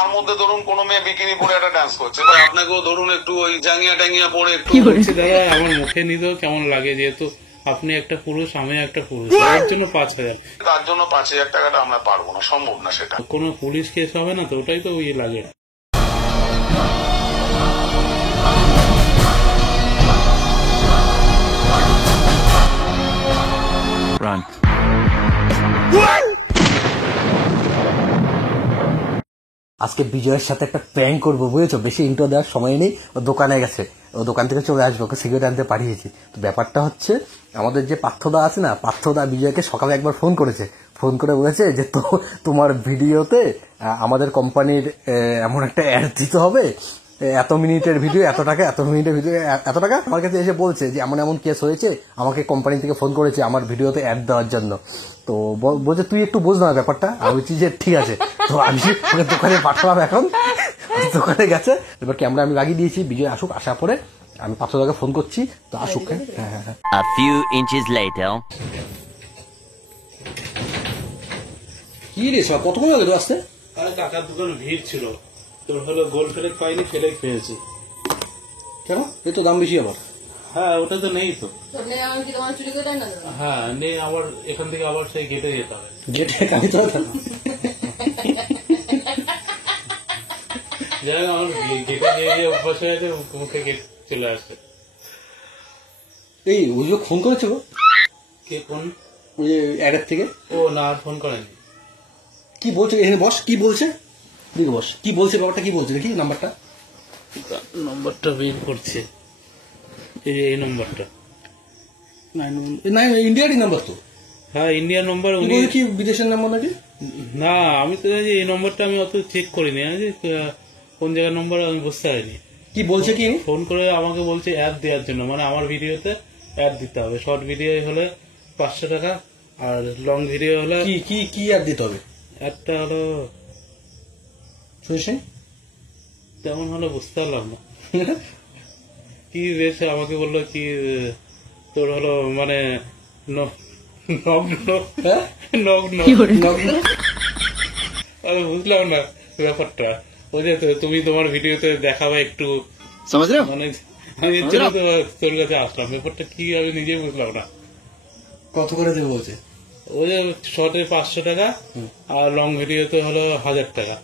তার মধ্যে ধরুন কোনো মেয়ে বিকিনি পরে একটা ডান্স করছে, এবার আপনাকেও ধরুন একটু ওই জাঙ্গিয়া টাঙ্গিয়া পরে একটু দাদা আমার মুখে নিতেও কেমন লাগে, যেহেতু আপনি একটা পুরুষ আমি একটা পুরুষ, তার জন্য 5,000। তার জন্য 5,000 টাকাটা আমরা পারবো না, সম্ভব না সেটা। কোনো পুলিশ কেস হবে না তো, ওটাই তো ইয়ে লাগে। Run. আজকে বিজয়ের সাথে একটা প্র্যাঙ্ক করবো, বুঝেছো? বেশি ইন্ট্রো দেওয়ার সময় নেই, ও দোকানে গেছে, ও দোকান থেকে চলে আসবে, ওকে সিগারেট আনতে পাঠিয়েছি। তো ব্যাপারটা হচ্ছে, আমাদের যে পার্থদা আছে না, পার্থদা বিজয়কে সকালে একবার ফোন করেছে, ফোন করে বলেছে যে তোমার ভিডিওতে আমাদের কোম্পানির এমন একটা অ্যাড দিতে হবে, এত মিনিটের ভিডিও এত টাকা, এত মিনিটের ভিডিও এত টাকা। আমার কাছে এসে বলছে যে এমন এমন কেস হয়েছে, আমাকে কোম্পানি থেকে ফোন করেছে আমার ভিডিওতে অ্যাড দেওয়ার জন্য। তো বলছে তুই একটু বোঝ না ব্যাপারটা। আমি বলছি যে ঠিক আছে। তো আমি দোকানে পাঠালাম, এখন দোকানে গেছে, এবার ক্যামেরা আমি লাগিয়ে দিয়েছি, বিজয় আসুক, আসার পরে আমি পার্থদাকে ফোন করছি, তো আসুক। হ্যাঁ। A few inches later. কি রে সব কতক্ষণ আগে তো আসতে? আরে কাকার দোকানে ভিড় ছিল, তোর হলো গোল ফেলে পাইনি, ফেলে পেয়েছি। কেন? এ তো দাম বেশি আবার। হ্যাঁ ওটা তো নেই তো। হ্যাঁ নেই, আবার এখান থেকে আবার সেই গেটে যেতে হবে। গেটে আমি তো যাই হোক, আমার গেটে গিয়ে অভ্যাস হয়ে আছে, মুখে গেট চলে আসছে। এই অভিযোগ ফোন করেছে গো? কে কোন? ওই যে অ্যাডের থেকে। ও না, আর ফোন করেনি। কি বলছে এখানে বস? কি বলছে দেখো বস, কি বলছে ব্যাপারটা, কি বলছে দেখি নাম্বারটা। নম্বরটা বের করছে, এই যে এই নম্বরটা। না ইন্ডিয়ারই নাম্বার তো। হ্যাঁ ইন্ডিয়ান নম্বর। উনি কি বিদেশের নাম্বার নাকি? না আমি তো জানি এই নম্বরটা, আমি অত চেক করিনি, কোন জায়গার নম্বর আমি বুঝতে পারিনি। কি বলছে কি? ফোন করে আমাকে বলছে অ্যাড দেওয়ার জন্য, মানে আমার ভিডিওতে অ্যাড দিতে হবে। শর্ট ভিডিও হলে 500 টাকা, আর লং ভিডিও হলে কি কি কি অ্যাড দিতে হবে? একটা হলো শুনিস তেমন হলো বুঝতে পারলাম না কি রয়েছে। আমাকে বললো কি তোর হলো মানে আরে বুঝলাম না ব্যাপারটা। ওই যে তুমি তোমার ভিডিওতে দেখাবে একটু, মানে আমি এর জন্য তো তোর কাছে আসলাম। ব্যাপারটা কি আমি নিজেই বুঝলাম না। কত করে দেবে বলছে? ওই যে শর্টে 500 টাকা, আর লং ভিডিওতে হলো 1000 টাকা।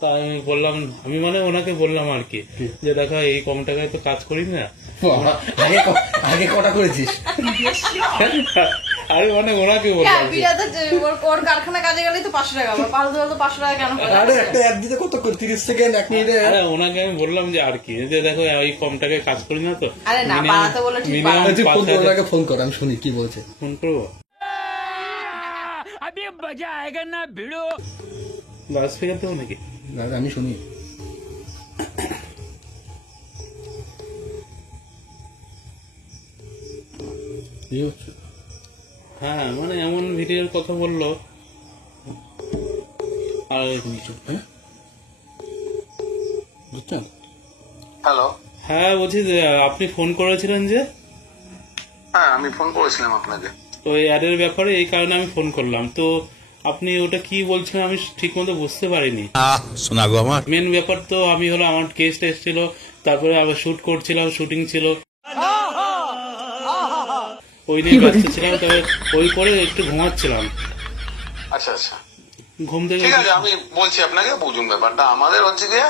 তা আমি বললাম, আমি মানে ওনাকে বললাম আর কি, যে দেখো এই কম টাকায় তো কাজ করি না। আগে কটা করেছিস? আরে মানে ওনাকে বললাম ওর কারখানা কাজে গেলেই তো 500 টাকা, 500 টাকা কেন? আরে একটা অ্যাড দিতে কত 30 সেকেন্ড 1 মিনিটে। আরে ওনাকে আমি বললাম যে আর কি, যে দেখো এই কম টাকায় কাজ করি না তো। আরে না বাড়াতে বলে ঠিক বাড়াতে। ফোন কর, আমি শুনি কি বলছে। ফোন করবো? अभी मजा आएगा ना भिड़ो। লাউড স্পিকার দেবো নাকি? আমি শুনি। হ্যাঁ মানে এমন ভিডিওর কথা বললো। আর হ্যালো, হ্যাঁ বলছি যে আপনি ফোন করেছিলেন যে? হ্যাঁ আমি ফোন করেছিলাম আপনাকে। তো এই অ্যাডের ব্যাপারে, এই কারণে আমি ফোন করলাম। তো আপনি ওটা কি বলছেন আমি ঠিক মতো বুঝতে পারিনি। শোনা গো আমার মেন ব্যাপার তো আমি হলো, আমার গেস্ট এসেছিল, তারপরে আবার শুট করছিলাম, শুটিং ছিল, ওই নিয়ে ব্যস্ত ছিলাম। তবে ওই করে একটু ঘুমাচ্ছিলাম। আচ্ছা আচ্ছা ঘুম থেকে ঠিক আছে, আমি বলছি আপনাকে, বুঝুন ব্যাপারটা। আমাদের হচ্ছে গিয়ে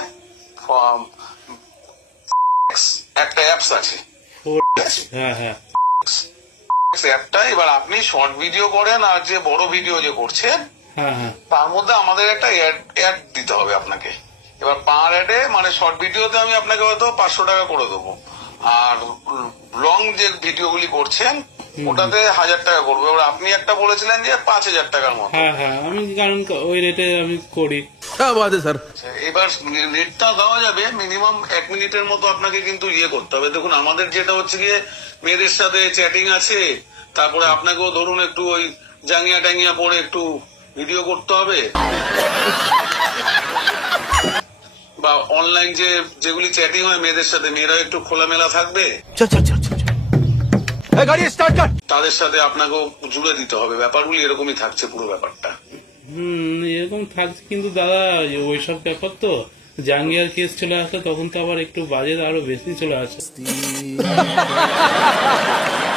একটা অ্যাপস আছে। হ্যাঁ হ্যাঁ অ্যাপটা, এবার আপনি শর্ট ভিডিও করেন আর যে বড় ভিডিও যে করছেন, হ্যাঁ হ্যাঁ তার মধ্যে আমাদের একটা অ্যাড দিতে হবে আপনাকে। এবার পার অ্যাডে মানে শর্ট ভিডিওতে আমি আপনাকে হয়তো 500 টাকা করে দেবো, আর লং যে ভিডিওগুলি করছেন ওটাতে 1000 টাকা করবো। এবার আপনি একটা বলেছিলেন যে 5000 টাকার মতো। হ্যাঁ হ্যাঁ আমি কারণ ওই রেটে আমি করি। স্যার এবার রেটটা দেওয়া যাবে মিনিমাম 1 মিনিটের মতো। আপনাকে কিন্তু ইয়ে করতে হবে। দেখুন আমাদের যেটা হচ্ছে গিয়ে মেয়েদের সাথে চ্যাটিং আছে, তারপরে আপনাকেও ধরুন একটু ওই জাঙ্গিয়া টাঙ্গিয়া পরে একটু ভিডিও করতে হবে, বা অনলাইন যেগুলি চ্যাটিং হয় মেয়েদের সাথে, মেয়েরা একটু খোলামেলা থাকবে, তাদের সাথে আপনাকেও জুড়ে দিতে হবে। ব্যাপারগুলি এরকমই থাকছে পুরো ব্যাপারটা। এরকম থাকছে কিন্তু দাদা ওইসব ব্যাপার তো জাঙ্গিয়ার কেস চলে আসলে তখন তো আবার একটু বাজেট আরো বেশি চলে আসে।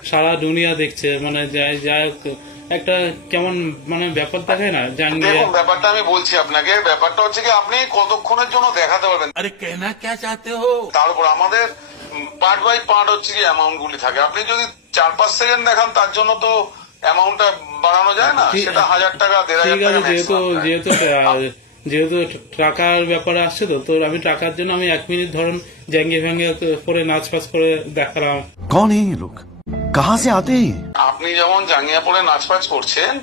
সারা দুনিয়া দেখছে মানে যা একটা কেমন মানে ব্যাপার দেখায় না জাঙ্গিয়া। দেখুন ব্যাপারটা আমি বলছি আপনাকে, ব্যাপারটা হচ্ছে কি আপনি কতক্ষণের জন্য দেখাতে পারবেন अरे कहना क्या चाहते हो? তার উপর আমাদের পার্ট বাই পার্ট হচ্ছে কি অ্যামাউন্ট গুলি থাকে। আপনি যদি 4-5 সেকেন্ড দেখান তার জন্য তো অ্যামাউন্টটা বাড়ানো যায় না, সেটা 1000 টাকা 1500 ঠিক টাকা আছে, যেহেতু maximum। যেহেতু টাকার ব্যাপারে আসছে তো আমি টাকার জন্য আমি 1 মিনিট ধরুন জাঙ্গিয়ে ভেঙ্গে পরে নাচ ফাচ করে দেখালাম। कौन है ये लोग, कहाँ से आते हैं? আপনি যেমন জাঙ্গিয়া পরে নাচপাচ করছেন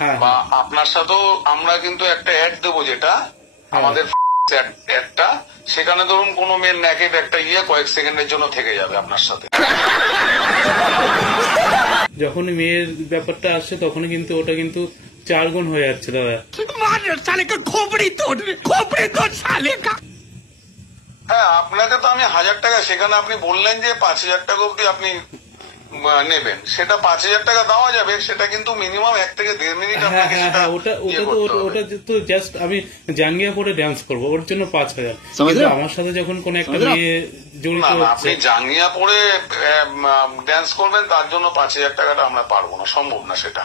হ্যাঁ বা আপনার সাথেও আমরা কিন্তু একটা অ্যাড দেবো, যেটা আমাদের অ্যাডটা, সেখানে ধরুন কোনো মেয়ের ন্যাকেট একটা কয়েক সেকেন্ডের জন্য থেকে যাবে আপনার সাথে। যখনই মেয়ের ব্যাপারটা আসছে তখনই কিন্তু ওটা কিন্তু 4 গুণ হয়ে যাচ্ছে দাদা। হ্যাঁ, আপনাকে তো আমি 1000 টাকা, সেখানে আপনি বললেন যে 5000 টাকা অব্দি আপনি নেবেন, সেটা 5000 টাকা দেওয়া যাবে, সেটা কিন্তু মিনিমাম 1 থেকে 1.5 মিনিট হ্যাঁ আপনাকে হ্যাঁ সেটা হ্যাঁ, ওটা তো জাস্ট আমি জাঙ্গিয়া পরে ডান্স করবো, ওর জন্য 5000। কিন্তু আমার সাথে যখন কোন একটা মেয়ে জড়িত না হচ্ছে, আপনি জাঙ্গিয়া পরে ড্যান্স করবেন তার জন্য 5000 টাকাটা আমরা পারবো না, সম্ভব না সেটা।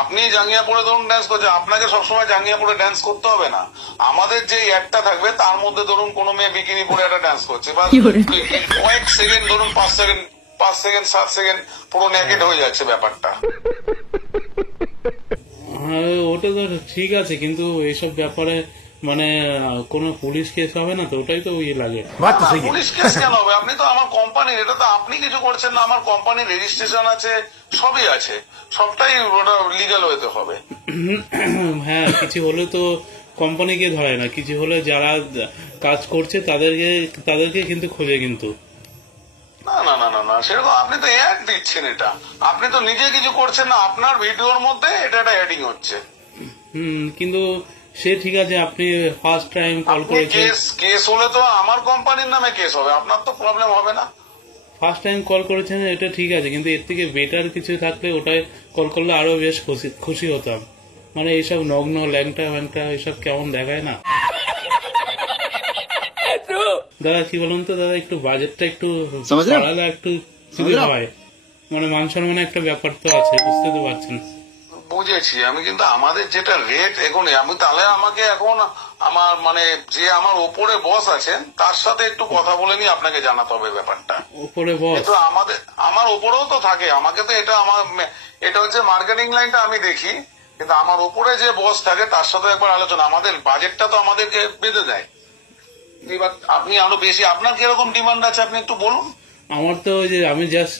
আপনি জাঙ্গিয়া পরে ধরুন ড্যান্স করছেন, আপনাকে সবসময় জাঙ্গিয়া পরে ড্যান্স করতে হবে না। আমাদের যে অ্যাডটা থাকবে তার মধ্যে ধরুন কোনো মেয়ে বিকিনি পরে একটা ড্যান্স করছে, বা কয়েক সেকেন্ড ধরুন 5 সেকেন্ড 7 সেকেন্ড পুরো নেকেট হয়ে যাচ্ছে ব্যাপারটা। হ্যাঁ, ওটা তো ঠিক আছে কিন্তু এইসব ব্যাপারে মানে কোনো পুলিশ কেস হবে না তো, ওটাই তো লাগে। পুলিশ কেস কেন হবে? আপনি তো আমার কোম্পানির, এটা তো আপনি কিছু করছেন না, আমার কোম্পানির রেজিস্ট্রেশন আছে, সবই আছে, সবটাই ওটা লিগ্যাল হতে হবে। হ্যাঁ, কিছু হলে তো কোম্পানিকে ধরে না, কিছু হলে যারা কাজ করছে তাদেরকে কিন্তু খোঁজে কিন্তু। না না না না না, সেরকম আপনি তো অ্যাড দিচ্ছেন, এটা আপনি তো নিজে কিছু করছেন না, আপনার ভিডিওর মধ্যে এটা একটা অ্যাডিং হচ্ছে। কিন্তু সে ঠিক আছে, আপনি ফার্স্ট টাইম কল আপনি করেছেন, কেস হলে তো আমার কোম্পানির নামে কেস হবে, আপনার তো প্রবলেম হবে না। ফার্স্ট টাইম কল করেছেন এটা ঠিক আছে, কিন্তু এর থেকে বেটার কিছু থাকলে ওটাই কল করলে আরো বেশ খুশি হতাম। মানে এইসব নগ্ন ল্যাংটা ভ্যাংটা এইসব কেমন দেখায় না দাদা। কি বলুন তো দাদা, একটু বাজেটটা একটু বাড়ালে একটু যদি হয়, মানে মান সম্মানে একটা ব্যাপার তো আছে, বুঝতে তো পারছেন। বুঝেছি আমি, কিন্তু আমাদের যেটা রেট এখন, আমি তাহলে আমাকে এখন আমার মানে যে আমার ওপরে বস আছেন তার সাথে একটু কথা বলে নিয়ে আপনাকে জানাতে হবে ব্যাপারটা। উপরে বস? কিন্তু আমার ওপরেও তো থাকে, আমাকে তো এটা হচ্ছে মার্কেটিং লাইনটা আমি দেখি, কিন্তু আমার উপরে যে বস থাকে তার সাথে একবার আলোচনা, আমাদের বাজেটটা তো আমাদেরকে বেঁধে দেয়। এবার আপনি আরো বেশি, আপনার কিরকম ডিমান্ড আছে আপনি একটু বলুন। আমার তো ওই যে আমি জাস্ট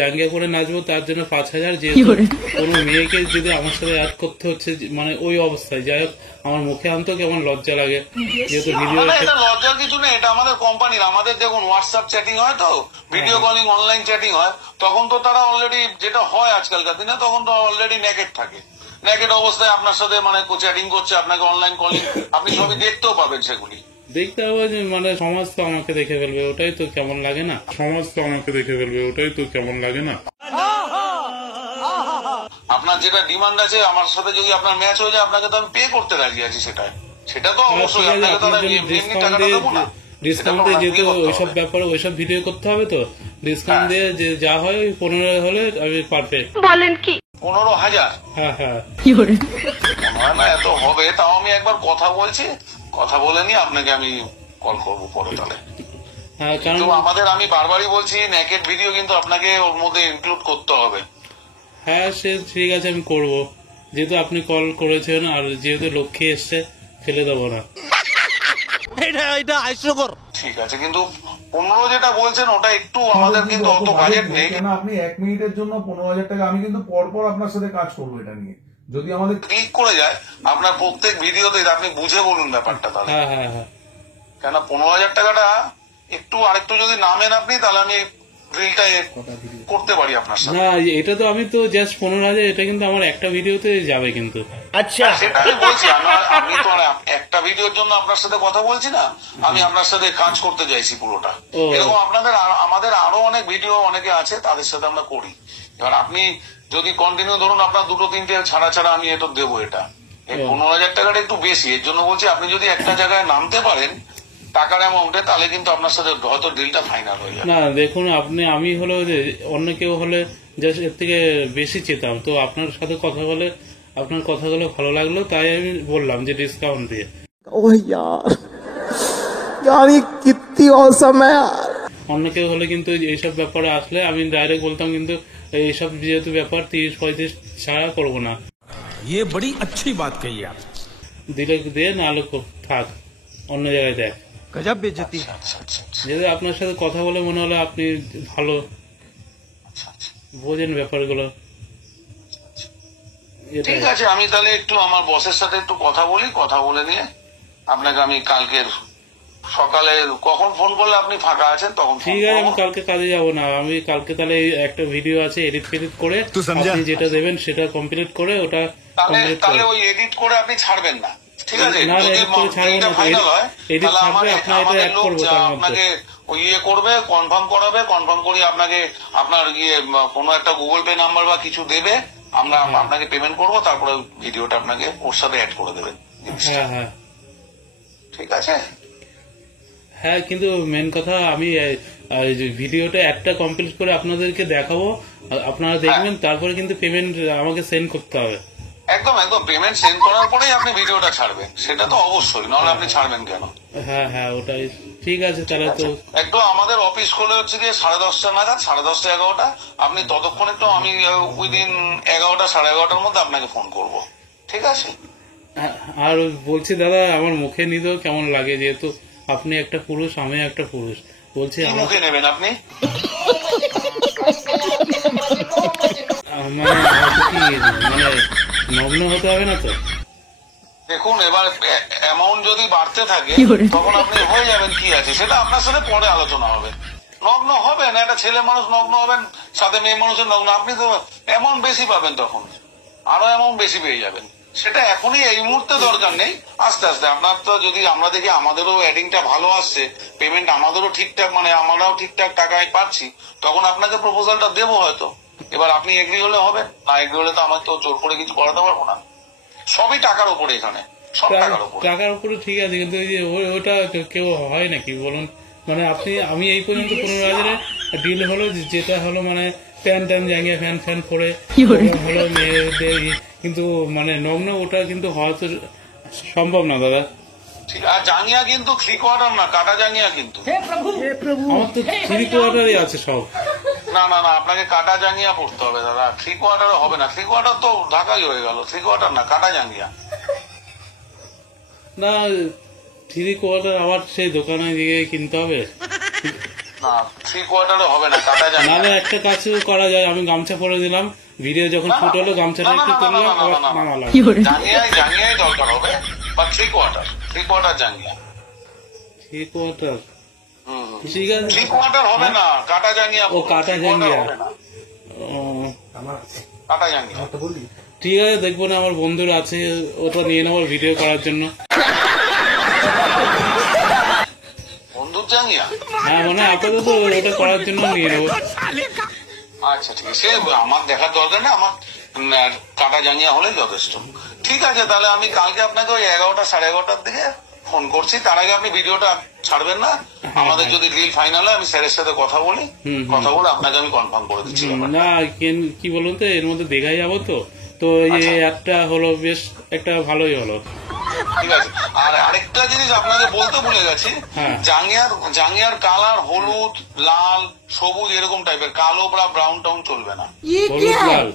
জাঙ্গিয়া করে নাচবো তার জন্য 5000, যেহেতু কোনো মেয়েকে যদি আমার সাথে অ্যাড করতে হচ্ছে মানে ওই অবস্থায়, যাই হোক আমার মুখে আনতো কেমন লজ্জা লাগে, যেহেতু ভিডিও। এটা লজ্জার কিছু নেই, এটা আমাদের কোম্পানির, আমাদের যখন হোয়াটসঅ্যাপ চ্যাটিং হয় তো, ভিডিও কলিং অনলাইন চ্যাটিং হয়, তখন তো তারা অলরেডি, যেটা হয় আজকালকার দিনে, তখন তো অলরেডি নেকেট থাকে, নেকেট অবস্থায় আপনার সাথে মানে চ্যাটিং করছে, আপনাকে অনলাইন কলিং, আপনি সবই দেখতেও পাবেন সেগুলি। দেখতে হবে যে মানে সমাজ তো আমাকে দেখে ফেলবে, ওটাই তো কেমন লাগে না। আপনার যেটা ডিমান্ড আছে আমার সাথে যদি আপনার ম্যাচ হয়ে যায়, আপনাকে তো আমি পে করতে রাজি আছি, সেটা তো অবশ্যই, আপনাকে তো এমনি টাকাটা দেবো না। ডিসকাউন্ট দিয়ে যেহেতু ওইসব ব্যাপারে ওইসব ভিডিও করতে হবে তো, ডিসকাউন্ট দিয়ে যে যা হয় ওই 15 হলে আমি পারফেক্ট। বলেন কি? 15,000? হ্যাঁ হ্যাঁ, না এত হবে, তাও আমি একবার কথা বলছি, কথা বলে নিয়ে আপনাকে আমি কল করবো পরে তাহলে। হ্যাঁ, কারণ কিন্তু আমাদের, আমি বারবারই বলছি, নেকেট ভিডিও কিন্তু আপনাকে ওর মধ্যে ইনক্লুড করতে হবে। হ্যাঁ সে ঠিক আছে, আমি করব, যেহেতু আপনি কল করেছেন আর যেহেতু লক্ষ্যে এসছে, ফেলে দেবো না। ঠিক আছে, কিন্তু 15 যেটা বলছেন ওটা একটু আমাদের কিন্তু অত বাজেট নেই। কেন আপনি 1 মিনিটের জন্য 15,000 টাকা, আমি কিন্তু পরপর আপনার সাথে কাজ করবো এটা নিয়ে, যদি আমাদের ক্লিক করে যায় আপনার প্রত্যেক ভিডিওতে, আপনি বুঝে বলুন ব্যাপারটা তাহলে। হ্যাঁ হ্যাঁ হ্যাঁ, কেন 15,000 টাকাটা আরেকটু যদি নামেন আপনি, তাহলে আমি রিলটা করতে পারি আপনার সাথে। না এটা তো আমি তো জাস্ট 15,000, এটা কিন্তু আমার একটা ভিডিওতে যাবে কিন্তু। সেটা আমি বলছি, আমি তো আর একটা ভিডিওর জন্য আপনার সাথে কথা বলছি না, আমি আপনার সাথে কাজ করতে চাইছি পুরোটা। এরকম আমাদের আরো অনেক ভিডিও অনেকে আছে, তাদের সাথে আমরা করি। এবার আপনি যদি কন্টিনিউ ধরুন আপনার 2-3টে ছাড়া আমি এটা দেবো, এটা এই 15,000 টাকাটা একটু বেশি, এর জন্য বলছি আপনি যদি একটা জায়গায় নামতে পারেন টাকার অ্যামাউন্টে, তাহলে কিন্তু আপনার সাথে হয়তো ডিলটা ফাইনাল হয়ে যাবে। না দেখুন, আমি হলো যে অন্য কেউ হলে জাস্ট এর থেকে বেশি চেতাম, তো আপনার সাথে কথা বলে আপনার কথাগুলো ভালো লাগলো, তাই আমি বললাম যে ডিসকাউন্ট দিয়ে। ओह यार यार ये कितनी औसम है यार। অন্য কেউ হলে কিন্তু এইসব ব্যাপারে আসলে আমি ডাইরেক্ট বলতাম, কিন্তু এইসব যেহেতু ব্যাপার 30-35 ছাড়া করবো না। ये बड़ी अच्छी बात कही आप। দিলে দিয়ে নাহলে থাক, অন্য জায়গায় দেখ। गजब बेइज्जती है। আচ্ছা আচ্ছা আচ্ছা যদি আপনার সাথে কথা বলে মনে হলো আপনি ভালো বোঝেন ব্যাপারগুলো, এটাই। ঠিক আছে, আমি তাহলে একটু আমার বসের সাথে একটু কথা বলি, কথা বলে নিয়ে আপনাকে আমি কালকের সকালে কখন ফোন করলে আপনি ফাঁকা আছেন তখন ফোন ঠিক আছে, আমি করবো। কালকে কাজে যাব না, আমি কালকে তাহলে এই একটা ভিডিও আছে এডিট করে তুই সমঝা? আপনি যেটা দেবেন সেটা কমপ্লিট করে ওটা তাহলে কমপ্লিট তাহলে করে ওই এডিট করে আপনি ছাড়বেন না, ঠিক আছে? না, যদি edit করে ছাড়বো না, ফাইনাল হয় edit তাহলে থাকবে, আপনার এটা আমাদের add লোক করবো তার মধ্যে। আপনাকে ওই ইয়ে করবে, কনফার্ম করাবে, কনফার্ম করে আপনাকে আপনার কোনো একটা গুগল পে নাম্বার বা কিছু দেবে, আমরা আপনাকে পেমেন্ট করবো, তারপরে ভিডিওটা আপনাকে ওর সাথে অ্যাড করে দেবেন। হ্যাঁ হ্যাঁ ঠিক আছে? হ্যাঁ, কিন্তু মেন কথা আমি ভিডিওটা একটা কমপ্লিট করে আপনাদেরকে দেখাবো, আপনারা দেখবেন, তারপরে কিন্তু পেমেন্ট আমাকে সেন্ড করতে হবে। একদম একদম, পেমেন্ট সেন্ড করার পরেই আপনি ভিডিওটা ছাড়বেন, সেটা তো অবশ্যই, নাহলে আপনি ছাড়বেন কেন? হ্যাঁ হ্যাঁ, ওটাই ঠিক আছে তাহলে। তো একটু আমাদের অফিস খোলে হচ্ছে গিয়ে 10:30 নাগাদ, 10:30 11টা। আপনি ততক্ষণ একটু আমি উইদিন 11টা 11:30টার মধ্যে আপনাকে ফোন করব, ঠিক আছে? আর বলছি দাদা, আমার মুখে নিতেও কেমন লাগে, যেহেতু আপনি একটা পুরুষ আমি একটা পুরুষ, বলছি কি আমার মুখে নেবেন আপনি? মানে কি মানে নগ্ন হতে হবে না তো? দেখুন, এবার অ্যামাউন্ট যদি বাড়তে থাকে তখন আপনি হয়ে যাবেন, কি আছে সেটা আপনার সাথে পরে আলোচনা হবে। নগ্ন হবেন, একটা ছেলে মানুষ নগ্ন হবেন, সাথে মেয়ে মানুষের নগ্ন, আপনি তো অ্যামাউন্ট বেশি পাবেন, তখন আরো অ্যামাউন্ট বেশি পেয়ে যাবেন। সেটা এখনই এই মুহূর্তে দরকার নেই, আস্তে আস্তে আপনার তো যদি আমরা দেখি আমাদেরও অ্যাডিংটা ভালো আসছে, পেমেন্ট আমাদেরও ঠিকঠাক, মানে আমরাও ঠিকঠাক টাকায় পাচ্ছি, তখন আপনাকে প্রপোজালটা দেবো হয়তো। এবার আপনি এগ্রি হলে হবে, না এগ্রি হলে তো আমার তো জোর করে কিছু করাতে পারবো না। সবই টাকার উপরে, এখানে সব টাকার উপরে। টাকার উপরে ঠিক আছে, কিন্তু এই যে ওটা তো কেউ হয় নাকি বলুন? মানে আমি এই পর্যন্ত 15,000 ডিল হলো, যেটা হলো মানে প্যান জাঙ্গিয়া ফ্যান পরে হলো মেয়েদের, কিন্তু মানে নগ্ন ওটা কিন্তু হওয়া তো সম্ভব না দাদা। ঠিক, আর জাঙ্গিয়া কিন্তু 3 কোয়ার্টার না, কাটা জাঙ্গিয়া কিন্তু। আমার তো 3 কোয়ার্টারই আছে সব। না না না, আপনাকে কাটা জাঙ্গিয়া পড়তে হবে দাদা, 3 কোয়ার্টারে হবে না। 3 কোয়ার্টার তো ঢাকাই হয়ে গেল, 3 কোয়ার্টার না, কাটা জাঙ্গিয়া। না, 3 কোয়ার্টার আবার সেই দোকানে গিয়ে কিনতে হবে। না, 3 কোয়ার্টারে হবে না, কাটা জাঙ্গিয়া। নাহলে একটা কাজ করা যায়, আমি গামছা পরে দিলাম, ভিডিও যখন না, ফুট হলো গামছাটা না, না, একটু না, করলাম, না, না, আবার না, না, না। নামালাম। জাঙ্গিয়াই দরকার হবে, বা 3 কোয়ার্টার জাঙ্গিয়া। 3 কোয়ার্টার হুম, ঠিক আছে। 3 কোয়ার্টার হবে না, কাটা জাঙ্গিয়া। ও, কাটা 3 জাঙ্গিয়া। কোয়ার্টার হবে না, ও, কাটা জাঙ্গিয়া। ঠিক আছে, দেখবো না, আমার বন্ধুরা আছে, ওটা নিয়ে নেবো ভিডিও করার জন্য। বন্ধুর জাঙ্গিয়া? হ্যাঁ, মানে আপাতত ওটা করার জন্য নিয়ে নেবো। আচ্ছা ঠিক আছে, সে আমার দেখার দরকার নেই, আমার কাটা জাঙ্গিয়া হলেই যথেষ্ট। ঠিক আছে, তাহলে আমি কালকে আপনাকে ওই 11টা 11:30টার দিকে ফোন করছি। তার আগে আপনি ভিডিওটা ছাড়বেন না, আমাদের যদি ডিল ফাইনাল হয় আমি স্যারের সাথে কথা বলি, কথা বলে আপনাকে আমি কনফার্ম করে দিচ্ছি ব্যাপারটা। না, কি বলুন তো, এর মধ্যে দেখাই যাবো তো এই একটা হলো, বেশ একটা ভালোই হলো। ঠিক আছে, আর আরেকটা জিনিস আপনাকে বলতে ভুলে গেছি, হ্যাঁ। জাঙ্গিয়ার কালার হলুদ, লাল, সবুজ এরকম টাইপের, কালো বা ব্রাউন টাউন চলবে না। হলুদ লাল,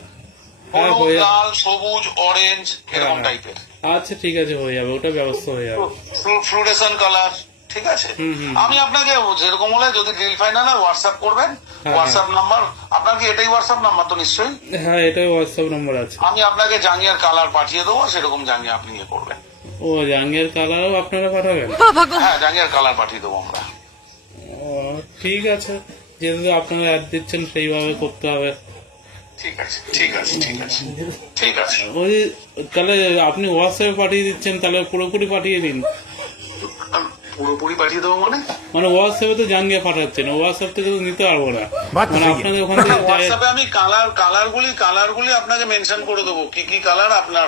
হ্যাঁ, হলুদ, হয়ে যাবে। লাল, সবুজ, অরেঞ্জ এরকম হ্যাঁ। টাইপের। আচ্ছা ঠিক আছে, হয়ে যাবে, ওটা ব্যবস্থা হয়ে যাবে। ফ্লুরেশন কালার, ঠিক আছে? হুম। আমি আপনাকে যেরকম হলে যদি ডিল ফাইনাল হয় হোয়াটসঅ্যাপ করবেন, হ্যাঁ। হোয়াটসঅ্যাপ নাম্বার আপনার কি এটাই হোয়াটসঅ্যাপ নাম্বার তো নিশ্চয়ই? হ্যাঁ, এটাই হোয়াটসঅ্যাপ নম্বর আছে। আমি আপনাকে জাঙ্গিয়ার কালার পাঠিয়ে দেবো, সেরকম জাঙ্গিয়া আপনি ইয়ে করবেন। ও, জাঙ্গিয়ার কালারও আপনারা পাঠাবেন? হ্যাঁ, জাঙ্গিয়ার কালার পাঠিয়ে দেবো আমরা। ও, ঠিক আছে, যেহেতু আপনারা অ্যাড দিচ্ছেন সেইভাবে করতে হবে। ঠিক আছে ঠিক আছে ঠিক আছে ঠিক আছে। ওই তাহলে আপনি হোয়াটসঅ্যাপে পাঠিয়ে দিচ্ছেন, তাহলে পুরোপুরি পাঠিয়ে দিন। পুরোপুরি পাঠিয়ে দেবো মানে? মানে হোয়াটসঅ্যাপে তো জাঙ্গিয়া পাঠাচ্ছেন, হোয়াটসঅ্যাপ থেকে তো নিতে পারবো না, মানে আপনাদের ওখান থেকে হোয়াটসঅ্যাপে আমি কালার গুলি আপনাকে মেনশন করে দেবো, কি কি কালার আপনার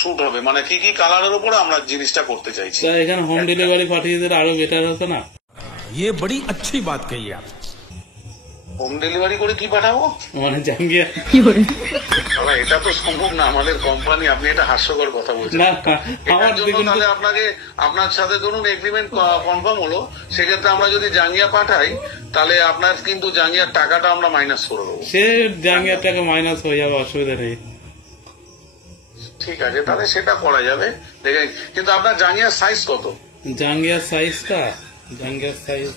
শুট হবে, মানে কি কি কালারের উপরে আমরা জিনিসটা করতে চাইছি। তা এখানে হোম ডেলিভারি পাঠিয়ে দিলে আরো বেটার হতো না? ये बड़ी अच्छी बात कही आप। হোম ডেলিভারি করে কি পাঠাবো? মানে জাঙ্গিয়া বাবা, এটা তো সম্ভব না, আমাদের কোম্পানি, আপনি এটা হাস্যকর কথা বলছেন। না এটার আমার জন্য দেখুন তাহলে আপনার সাথে ধরুন এগ্রিমেন্ট কনফার্ম হলো, সেক্ষেত্রে আমরা যদি জাঙ্গিয়া পাঠাই তাহলে আপনার কিন্তু জাঙ্গিয়ার টাকাটা আমরা মাইনাস করে দেবো। সে জাঙ্গিয়ার টাকা মাইনাস হয়ে যাবে, অসুবিধা নেই। ঠিক আছে, তাহলে সেটা করা যাবে। দেখে, কিন্তু আপনার জাঙ্গিয়ার সাইজ কত? জাঙ্গিয়ার সাইজটা, জাঙ্গিয়ার সাইজ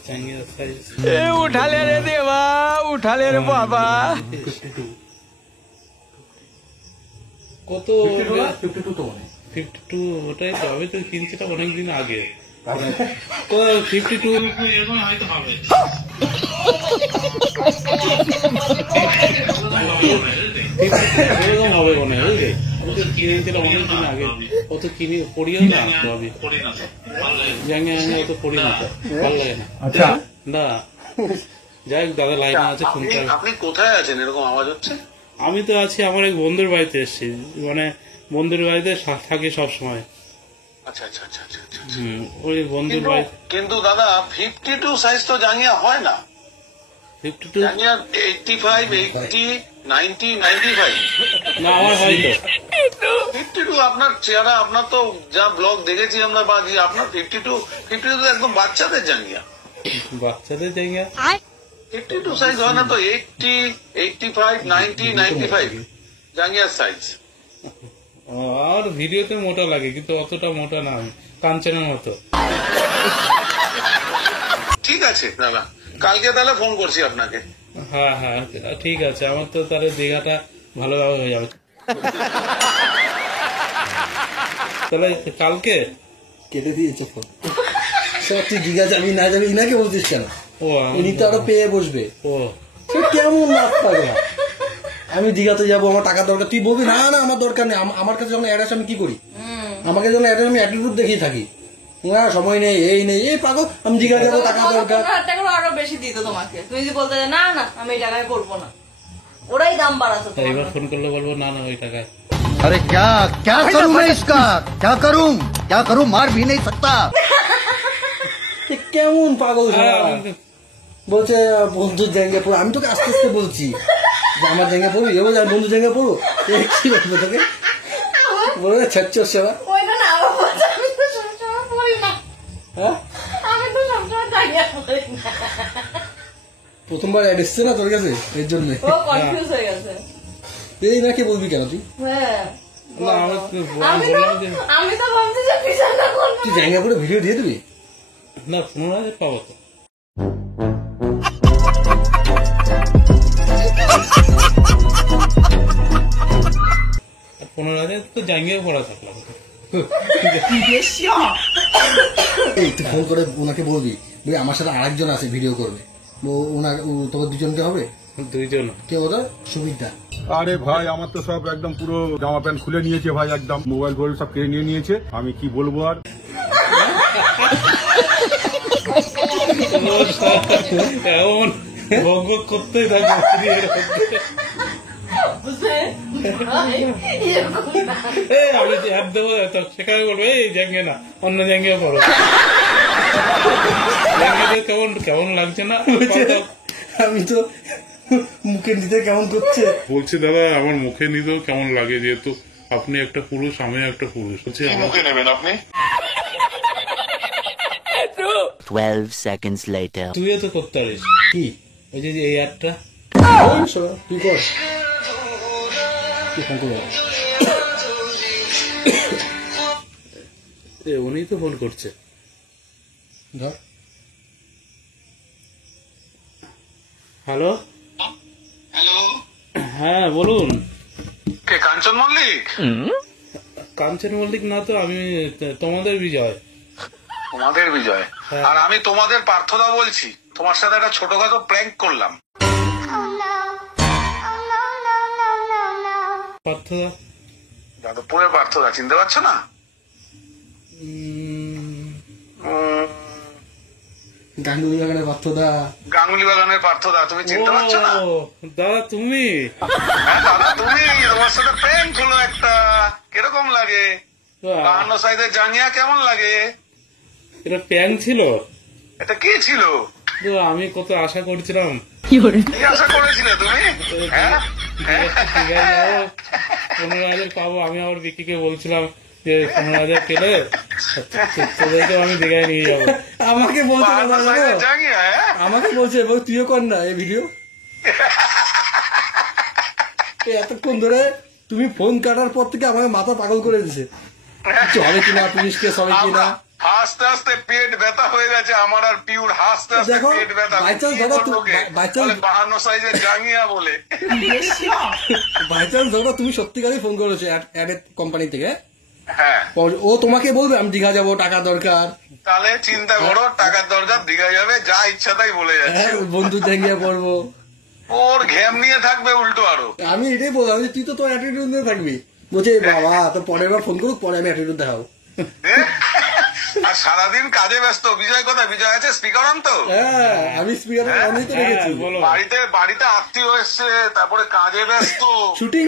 उठा ले रे देवा, उठा ले रे बाबा। কত? 52 তো মনে হয়। 52, ওটাই তো। আমি তো কিনছি তো অনেকদিন আগে। 52 এরকম হয়তো হবে। এরকম হবে মনে হয়, বুঝলি? আমি তো কিনেছিলাম অনেকদিন আগে, অত কিনে পড়িও না তো আমি। জাঙ্গিয়া অত পড়ি না, তো ভালো লাগে না। আচ্ছা, না, যাই হোক, দাদা লাইনে আছে, শুনতে হবে। আপনি কোথায় আছেন? এরকম আওয়াজ হচ্ছে। আমি তো আছি আমার এক বন্ধুর বাড়িতে এসেছি, মানে বন্ধুর বাড়িতে থাকি সব সময়। আচ্ছা আচ্ছা আচ্ছা আচ্ছা আচ্ছা। ওই বন্ধুর বাড়ি। কিন্তু দাদা 52 সাইজ তো জাঙ্গিয়া হয় না। 52 জাঙ্গিয়া 85, 80, 90, 95। না, আমার হয়তো 52 আপনার চেহারা, আপনার তো যা ব্লগ দেখেছি আমরা, বাজি আপনার 52 তো একদম বাচ্চাদের জাঙ্গিয়া। বাচ্চাদের জায়গা 52 সাইজ হয় না তো। 80, 85, 90, 95 জাঙ্গিয়ার সাইজ। আর ভিডিওতে মোটা লাগে, কিন্তু অতটা মোটা না, আমি কাঞ্চনের মতো। ঠিক আছে দাদা, কালকে তাহলে ফোন করছি আপনাকে। হ্যাঁ হ্যাঁ, ঠিক আছে। আমার তো তাহলে দীঘাটা ভালোভাবে হয়ে যাবে। তাহলে কালকে কেটে দিয়েছে ফোন। সত্যি দীঘা যাবি না যাবি, ইনাকে বলছিস কেন? ও উনি তো আরো পেয়ে বসবে। ও সে কেমন লাভ পাবে না? আমি দীঘাতে যাবো, আমার টাকা দরকার, তুই বলবি না না আমার দরকার নেই। আমার কাছে যখন অ্যাড আসে আমি কি করি? আমাকে যখন অ্যাড আমি অ্যাটিটিউড দেখেই থাকি, না সময় নেই, এই নেই, এই পাগল, আমি দীঘা যাবো, টাকা দরকার। টাকা আরো বেশি দিত তোমাকে, তুমি যদি বলতে যে না না আমি এই টাকায় করবো না, ওরাই দাম বাড়াতো তা এবার ফোন করলে বলবো না না ওই টাকায়। अरे क्या क्या करूं मैं इसका, क्या करूं मार भी नहीं सकता। এ কেমন পাগল হ্যাঁ, শালা? বলছে বন্ধুর জায়গা পড়ো। আমি তোকে আস্তে আস্তে বলছি যে আমার জায়গা পড়বি, এ বলছে বন্ধুর জায়গা পড়বো। কি বলবো তোকে? বলে ছাড়ছ সেবা। ওইটা না, আবার বলছে আমি তো সবসময় পড়ি না, হ্যাঁ, আমি তো সবসময় জাঙ্গিয়া পড়ি না। প্রথমবার অ্যাড এসছে না তোর কাছে, এর জন্য ও কনফিউজ হয়ে গেছে। এই নাকি বলবি কেন তুই? হ্যাঁ, না, আমি বললাম যে আমি তো ভাবছি যে পিছনটা করবো। তুই জায়গা করে ভিডিও দিয়ে দিবি? না, 15,000 পাবো তো। আর 15,000 তো জাঙ্গিয়া পড়া থাকলাম। এই তুই ফোন করে ওনাকে বলবি, বলি আমার সাথে আরেকজন আছে ভিডিও করবে, তোমার দুজনকে হবে। দুইজন কে ওটা? সুবিধা। আরে ভাই আমার তো সব একদম পুরো জামা প্যান্ট খুলে নিয়েছে ভাই, একদম মোবাইল ফোবাইল সব কেড়ে নিয়ে নিয়েছে। আমি কি বলবো আর? এমন ভঙ্গ করতেই থাকবে। এই আমি অ্যাপ দেবো, সেখানে বলবো এই জাঙ্গে না, অন্য জাঙ্গে পড়ো। জাঙ্গিতে কেমন কেমন লাগছে না? আমি তো মুখে নিতে কেমন করছে। বলছে দাদা আমার মুখে নিতেও কেমন লাগে, যেহেতু আপনি একটা পুরুষ আমিও একটা পুরুষ। বলছে মুখে নেবেন আপনি? 12 seconds later. তুইও তো করতে পারিস। কি? ওই যে এই অ্যাপটা তুই কর, তুই ফোন করবো। উনি তো ফোন করছে। ধর। হ্যালো, হ্যালো, হ্যাঁ বলুন। কে? কাঞ্চন মল্লিক? কাঞ্চন মল্লিক না তো, আমি তোমাদের বিজয়। তোমাদের বিজয়? হ্যাঁ। আর আমি তোমাদের পার্থদা বলছি। তোমার সাথে একটা ছোটখাটো প্র্যাঙ্ক করলাম। পার্থদা? যাদবপুরের পার্থদা, চিনতে পারছো না? গাঙ্গুলি বাগানের পার্থদা। গাঙ্গুলি বাগানের পার্থদা, তুমি চিনতে পারছো না? ও দাদা তুমি? হ্যাঁ দাদা তুমি, তোমার সাথে প্র্যাঙ্ক হলো একটা। কিরকম লাগে? তো 52 সাইজের জাঙ্গিয়া কেমন লাগে? এটা প্যান্ট ছিল, এটা কি ছিল? তো আমি কত আশা করছিলাম কি আশা করেছিলে তুমি? হ্যাঁ? 15,000 পাবো। আমি আবার বিকিকে বলছিলাম যে 15,000 পেলে তোদেরকে আমি দীঘায় নিয়ে যাবো। আমাকে বলছে 52 সাইজের জাঙ্গিয়া, হ্যাঁ? আমাকে বলছে এবং তুইও কর না এই ভিডিও। এতক্ষণ ধরে তুমি ফোন কাটার পর থেকে আমাকে মাথা পাগল করে দিছে, কিছু হবে কিনা, পুলিশ কেস হবে কিনা। হাসতে হাসতে পেট ব্যথা হয়ে গেছে আমার আর পিউর, হাসতে হাসতে দেখো, পেট ব্যথা। by chance ধরো by chance 52 সাইজের জাঙ্গিয়া বলে। বাই চান্স ধরো তুমি সত্যিকারই ফোন করেছো অ্যাড কোম্পানি থেকে, হ্যাঁ, ও তোমাকে বলবে আমি দীঘা যাবো, টাকা দরকার, তাহলে চিন্তা করো, টাকার দরকার, দীঘা যাবে, যা ইচ্ছা তাই বলে যাচ্ছে। হ্যাঁ, বন্ধু জাঙ্গিয়া পড়বো। ওর ঘ্যাম নিয়ে থাকবে উল্টো আরো। আমি এটাই বললাম যে তুই তো তোর অ্যাটিটিউড নিয়ে থাকবি। বলছে বাবা তো পরের বার ফোন করুক, পরে আমি অ্যাটিটিউড দেখাবো। আর সারাদিন কাজে ব্যস্ত। বিজয় কোথায়? বিজয় আছে স্পিকার অন তো? হ্যাঁ, আমি স্পিকার অনই তো রেখেছি। বলো। বাড়িতে আত্মীয় এসছে, তারপরে কাজে ব্যস্ত। শুটিং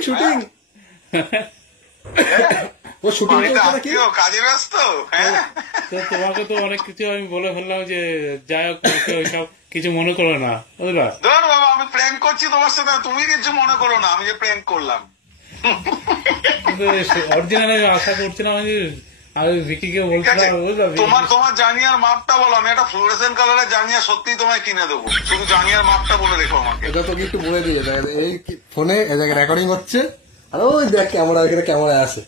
ও শুটিং বাড়িতে করছে নাকি? আত্মীয়, কাজে ব্যস্ত। হ্যাঁ, তো তোমাকে তো অনেক কিছু আমি বলে ফেললাম যে যাই হোক ওকে ওইসব কিছু মনে করো না, বুঝলা? ধর বাবা, আমি প্র্যাঙ্ক করছি তোমার সাথে, তুমি কিছু মনে করো না, আমি যে প্র্যাঙ্ক করলাম। অরিজিনাল আমি আশা করছিলাম, আমি ভিকিকে বলছিলাম, বুঝলা? তোমার জাঙ্গিয়ার মাপটা বলো, আমি একটা ফ্লোরেসেন্ট কালারের জাঙ্গিয়া সত্যি তোমায় কিনে দেবো, শুধু জাঙ্গিয়ার মাপটা বলে দেখো আমাকে। এটা তোকে একটু বলে দিয়ে এই ফোনে রেকর্ডিং হচ্ছে, আর ওই দেখ ক্যামেরা, এখানে ক্যামেরা আছে।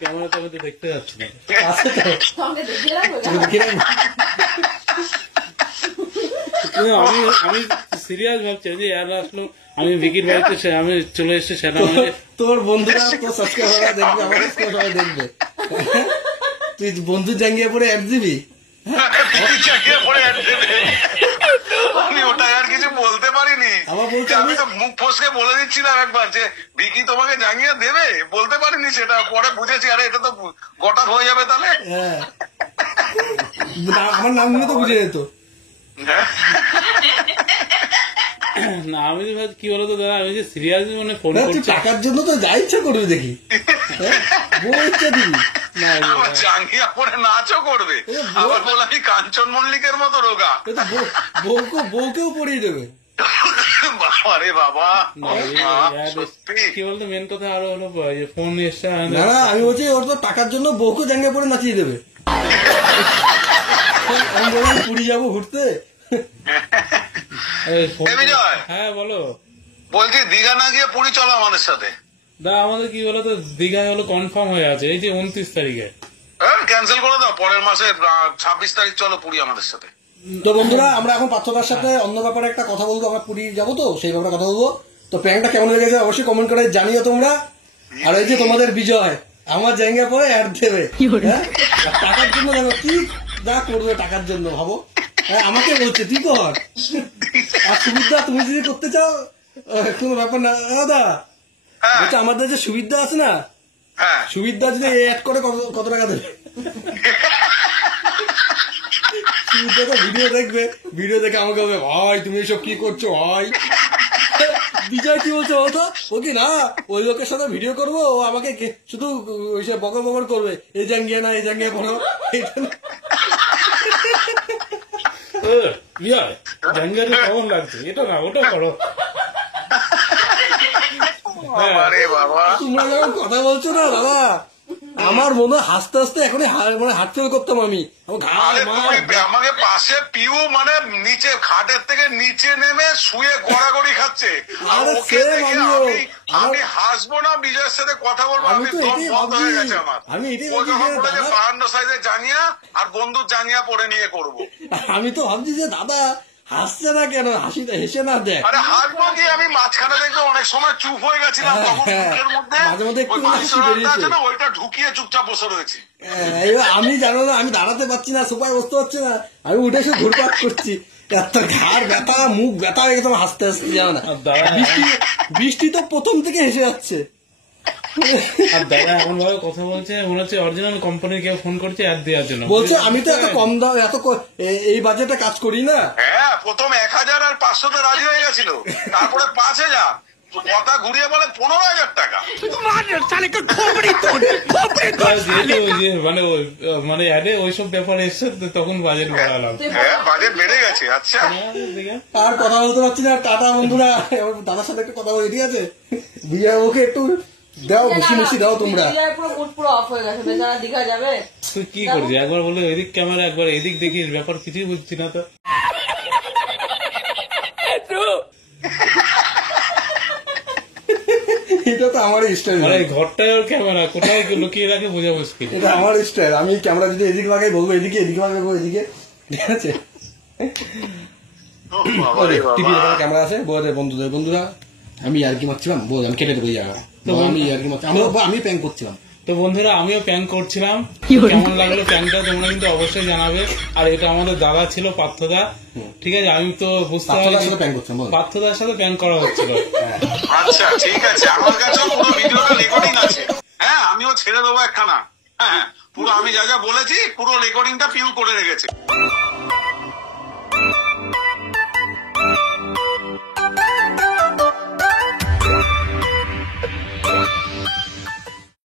ক্যামেরা তো আমি তো দেখতে যাচ্ছি না। আছে তো, সঙ্গে দেখিয়ে রাখবো। তুমি দেখে রাখবি। আমি সিরিয়াস ভাবছি যে ইয়ার আসলো, আমি ভিকির বাড়িতে আমি চলে এসেছি সেটা তোর বন্ধুরা, তোর সাবস্ক্রাইবাররা দেখবে, আমার সাবস্ক্রাইবার দেখবে। তুই বন্ধু জাঙ্গিয়া পরে অ্যাড দিবি? আমি ওটা আর কিছু বলতে পারিনি। আমার বলতে আমি তো মুখ ফসকে বলে দিচ্ছিলাম একবার যে ভিকি তোমাকে জাঙ্গিয়া দেবে, বলতে পারিনি সেটা, পরে বুঝেছি আরে এটা তো গোটা হয়ে যাবে তাহলে। হ্যাঁ, আমার নামগুলো তো বুঝে যেত। না, আমি তো কি বলতো দাদা, আমি যে সিরিয়াস মানে ফোন তুই করছি টাকার জন্য তো যা ইচ্ছা করবি দেখি, বউ ইচ্ছা দিবি না। আমার জাঙ্গিয়া পরে নাচও করবে, আবার বলে আমি কাঞ্চন মল্লিকের মতো রোগা। বউকেও পরিয়ে দেবে। বাবারে বাবা, সত্যি কি বলতো, মেন কথা আরো হলো ফোন এসছে। না, আমি বলছি ওর তো টাকার জন্য বউকে জাঙ্গিয়া পরে নাচিয়ে দেবে। আমি বললাম পুরী যাবো ঘুরতে। বিজয়, হ্যাঁ বলো। বলছি দীঘা না গিয়ে পুরী চলো আমাদের সাথে। দা আমাদের কি বলতো, দীঘায় হলো কনফার্ম হয়ে আছে, এই যে 29 তারিখে। ক্যান্সেল করে দাও, পরের মাসে 26 তারিখ চলো পুরী আমাদের সাথে। তো বন্ধুরা, আমরা এখন পার্থদার সাথে অন্য ব্যাপারে একটা কথা বলবো, আমরা পুরী যাবো তো সেই ব্যাপারে কথা বলবো। তো প্র্যাঙ্কটা কেমন লেগেছে অবশ্যই কমেন্ট করে জানিও তোমরা। আর ওই যে তোমাদের বিজয় আমার জায়গা পরে অ্যাড দেবে, হ্যাঁ? আর টাকার জন্য দেখো কি যা করবে, টাকার জন্য ভাবো। হ্যাঁ, আমাকে বলছে তুই কর। আর সুবিধা তুমি যদি করতে চাও কোনো ব্যাপার না দাদা। বলছে আমাদের যে সুবিধা আছে না, সুবিধা যদি অ্যাড করে কত টাকা দেবে? সুবিধা তো ভিডিও দেখবে, ভিডিও দেখে আমাকে বলবে ভাই তুমি এসব কি করছো ভাই। বিজয় কি বলছে বলতো, বলছি না ওই লোকের সাথে ভিডিও করবো, ও আমাকে শুধু ওইসব বকর বকর করবে, এই জাঙ্গিয়া না এই জাঙ্গিয়া পড়ো। জাঙ্গিয়াটা কেমন লাগছে, এটা না ওটা করো। তোমরা যখন কথা বলছো না দাদা, আমার মনে হয় হাসতে হাসতে এখন মানে হার্ট ফেল করতাম আমি। আমাকে পাশে পিউ মানে নিচে খাটের থেকে নিচে নেমে শুয়ে গড়াগড়ি খাচ্ছে, আমি হাসবো না বিজয়ের সাথে কথা বলবো, আমি দম বন্ধ হয়ে গেছে আমার। ও যখন বলেছে 52 সাইজের জাঙ্গিয়া আর বন্ধুর জাঙ্গিয়া পরে নিয়ে করবো, আমি তো ভাবছি যে দাদা হাসছে না কেন, হাসিটা হেসে না দেখ। আরে হাসবো কি, আমি মাঝখানে দেখবে অনেক সময় চুপ হয়ে গেছিলাম, তখন মুখের মধ্যে ওইটা ঢুকিয়ে চুপচাপ বসে রয়েছি। এবার আমি জানো না, আমি দাঁড়াতে পারছি না, সোফায় বসতে পারছি না, আমি উঠে এসে ঘুরপাক করছি, এত ঘাড় ব্যথা, মুখ ব্যথা হয়ে গেছে, হাসতে হাসতে জানো না। বৃষ্টি তো প্রথম থেকে হেসে যাচ্ছে। আর দাদা এমন ভাবে কথা বলছে মনে হচ্ছে অরিজিনাল কোম্পানির কেউ ফোন করছে অ্যাড দেওয়ার জন্য। বলছে আমি তো এত কম দাম, এত এই বাজেটে কাজ করি না। হ্যাঁ, প্রথম 1000 আর 500 তে রাজি হয়ে গেছিল, তারপরে 5000, কথা ঘুরিয়ে বলে 15,000 টাকা। যেহেতু ওই যে মানে অ্যাডে ওইসব ব্যাপার এসছে তো তখন বাজেট বাড়ালাম। হ্যাঁ বাজেট বেড়ে গেছে। আচ্ছা আর কথা বলতে পারছি না, টাটা বন্ধুরা। এবার দাদার সাথে একটা কথা বলি, ঠিক আছে? বিজয় ওকে একটু দাও, বেশি বেশি দাও তোমরা। পুরো মুড পুরো অফ হয়ে গেছে, বেচারা দীঘা যাবে। তুই কি করবি, একবার বলে এদিক ক্যামেরা, একবার এদিক দেখিস, ব্যাপার কিছুই বুঝছি না তো। এটা তো আমার স্টাইল, আরে ঘরটায় ওর ক্যামেরা, কোথায় লুকিয়ে রাখে বোঝা মুশকিল। এটা আমার স্টাইল। আমি ক্যামেরা যদি এদিকে লাগাই বলবো এদিকে, এদিকে লাগাবো এদিকে, ঠিক আছে? টিভি ক্যামেরা আছে, বন্ধুরা আমি আর কি মারছিলাম, বল আমি কেটে দেবো এই জায়গা। আমি আর কি মারছিলাম, আমি প্যাং করছিলাম। তো বন্ধুরা আমিও প্যাং করছিলাম, কেমন লাগলো প্যাংটা তোমরা কিন্তু অবশ্যই জানাবে। আর এটা আমাদের দাদা ছিল পার্থদা, ঠিক আছে? আমি তো বুঝতে পারি পার্থদার সাথে প্যাং করা হচ্ছিল। আচ্ছা ঠিক আছে, আমার কাছেও পুরো ভিডিওটা রেকর্ডিং আছে। হ্যাঁ আমিও ছেড়ে দেবো একখানা। হ্যাঁ পুরো আমি যা যা বলেছি পুরো রেকর্ডিংটা পিউ করে রেখেছে।